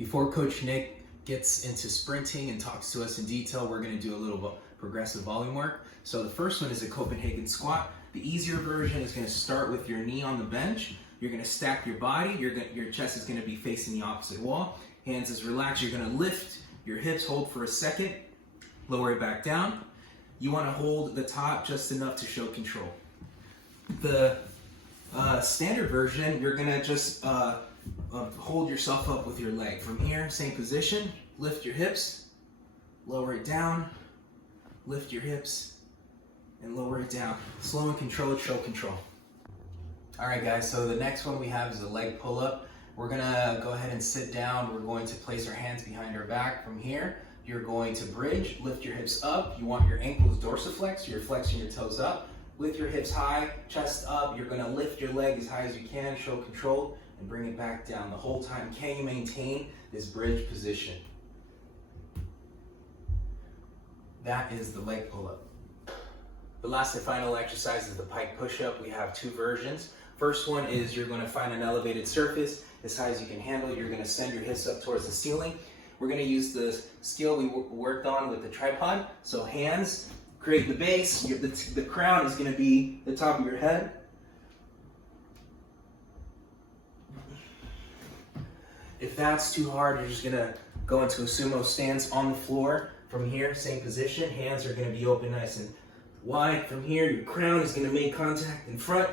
Before Coach Nick gets into sprinting and talks to us in detail, we're going to do a little progressive volume work. So the first one is a Copenhagen Squat. The easier version is going to start with your knee on the bench. You're going to stack your body. Your chest is going to be facing the opposite wall. Hands is relaxed. You're going to lift your hips, hold for a second, lower it back down. You want to hold the top just enough to show control. The standard version, you're going to just hold yourself up with your leg. From here, same position, lift your hips, lower it down, lift your hips, and lower it down. Slow and controlled, show control. All right, guys, so the next one we have is a leg pull-up. We're gonna go ahead and sit down. We're going to place our hands behind our back. From here, you're going to bridge, lift your hips up. You want your ankles dorsiflex, you're flexing your toes up. With your hips high, chest up, you're gonna lift your leg as high as you can, show control, and bring it back down the whole time. Can you maintain this bridge position? That is the leg pull-up. The last and final exercise is the Pike Pushup. We have two versions. First one is you're going to find an elevated surface as high as you can handle. You're going to send your hips up towards the ceiling. We're going to use the skill we worked on with the tripod. So hands create the base. The crown is going to be the top of your head. If that's too hard, you're just going to go into a sumo stance on the floor. From here, same position. Hands are going to be open nice and wide. From here, your crown is going to make contact in front.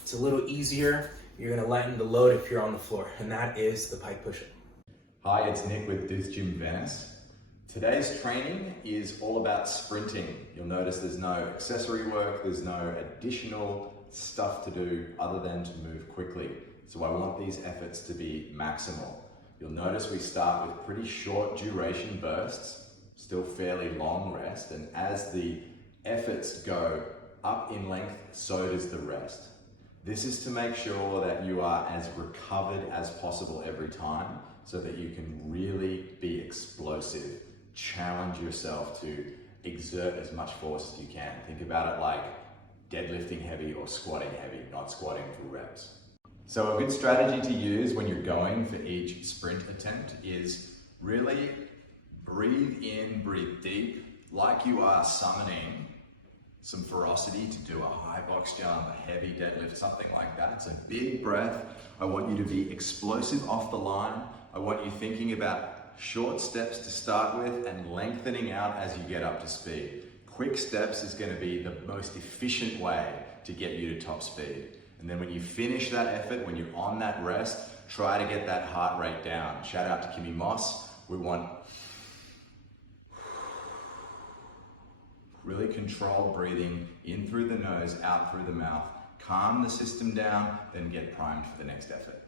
It's a little easier. You're going to lighten the load if you're on the floor, and that is the Pike Pushup. Hi, it's Nick with Deuce Gym Venice. Today's training is all about sprinting. You'll notice there's no accessory work, there's no additional stuff to do other than to move quickly. So I want these efforts to be maximal. You'll notice we start with pretty short duration bursts, still fairly long rest, and as the efforts go up in length, so does the rest. This is to make sure that you are as recovered as possible every time so that you can really be explosive. Challenge yourself to exert as much force as you can. Think about it like deadlifting heavy or squatting heavy, not squatting for reps. So a good strategy to use when you're going for each sprint attempt is really breathe in, breathe deep, like you are summoning some ferocity to do a high box jump, a heavy deadlift, something like that. So big breath. I want you to be explosive off the line. I want you thinking about short steps to start with and lengthening out as you get up to speed. Quick steps is going to be the most efficient way to get you to top speed. And then when you finish that effort, when you're on that rest, try to get that heart rate down. Shout out to Kimmy Moss. We want really controlled breathing in through the nose, out through the mouth. Calm the system down, then get primed for the next effort.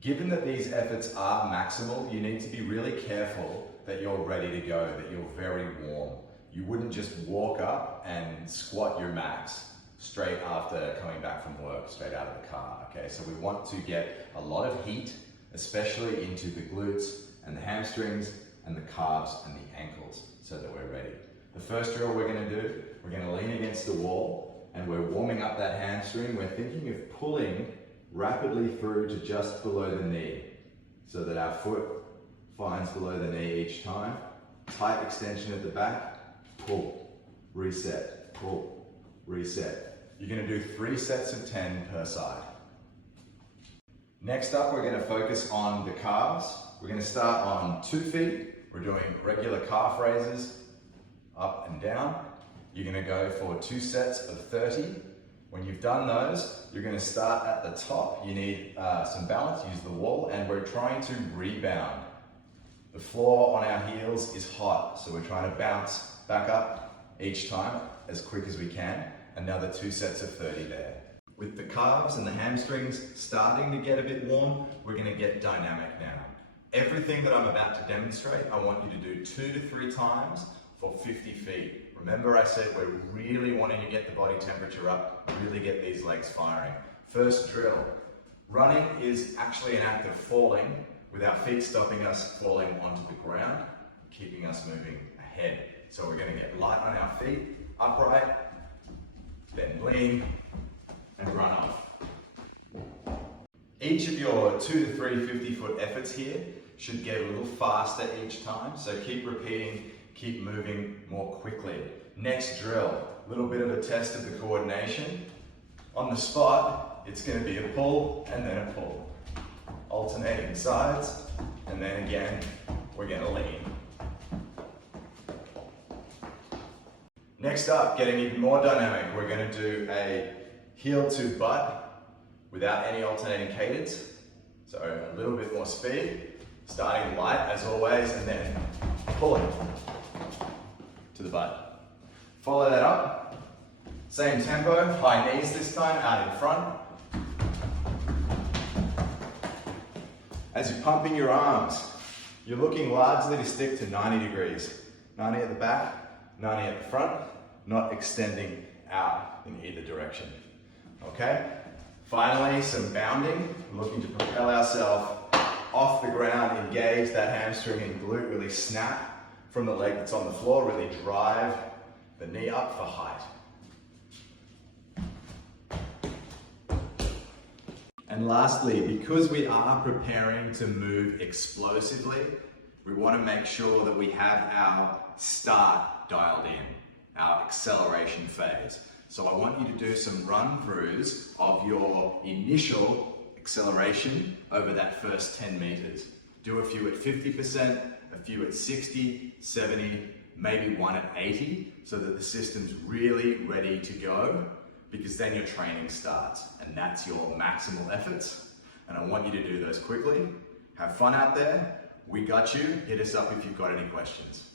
Given that these efforts are maximal, you need to be really careful that you're ready to go, that you're very warm. You wouldn't just walk up and squat your max straight after coming back from work, straight out of the car, okay? So we want to get a lot of heat, especially into the glutes and the hamstrings and the calves and the ankles so that we're ready. The first drill we're going to do, we're going to lean against the wall and we're warming up that hamstring. We're thinking of pulling rapidly through to just below the knee so that our foot finds below the knee each time. Tight extension at the back, pull, reset, pull, reset. You're going to do 3 sets of 10 per side. Next up, we're going to focus on the calves. We're going to start on 2 feet. We're doing regular calf raises, up and down. You're going to go for 2 sets of 30. When you've done those, you're going to start at the top. You need some balance, use the wall, and we're trying to rebound. The floor on our heels is hot, so we're trying to bounce back up each time as quick as we can. Another 2 sets of 30 there. With the calves and the hamstrings starting to get a bit warm, we're going to get dynamic now. Everything that I'm about to demonstrate, I want you to do 2 to 3 times for 50 feet. Remember I said we're really wanting to get the body temperature up, really get these legs firing. First drill. Running is actually an act of falling with our feet stopping us falling onto the ground, keeping us moving ahead. So we're going to get light on our feet, upright, then lean and run off. Each of your 2 to 3 50-foot efforts here should get a little faster each time, so keep repeating, keep moving more quickly. Next drill, a little bit of a test of the coordination. On the spot, it's going to be a pull and then a pull. Alternating sides, and then again, we're going to lean. Next up, getting even more dynamic, we're going to do a heel to butt without any alternating cadence. So a little bit more speed, starting light as always, and then pulling to the butt. Follow that up. Same tempo, high knees this time, out in front. As you're pumping your arms, you're looking largely to stick to 90 degrees. 90 at the back, 90 at the front, not extending out in either direction. Okay? Finally, some bounding, looking to propel ourselves off the ground, engage that hamstring and glute, really snap from the leg that's on the floor, really drive the knee up for height. And lastly, because we are preparing to move explosively, we want to make sure that we have our start dialed in, our acceleration phase. So I want you to do some run-throughs of your initial acceleration over that first 10 meters. Do a few at 50%, a few at 60, 70, maybe one at 80, so that the system's really ready to go, because then your training starts, and that's your maximal efforts. And I want you to do those quickly. Have fun out there. We got you. Hit us up if you've got any questions.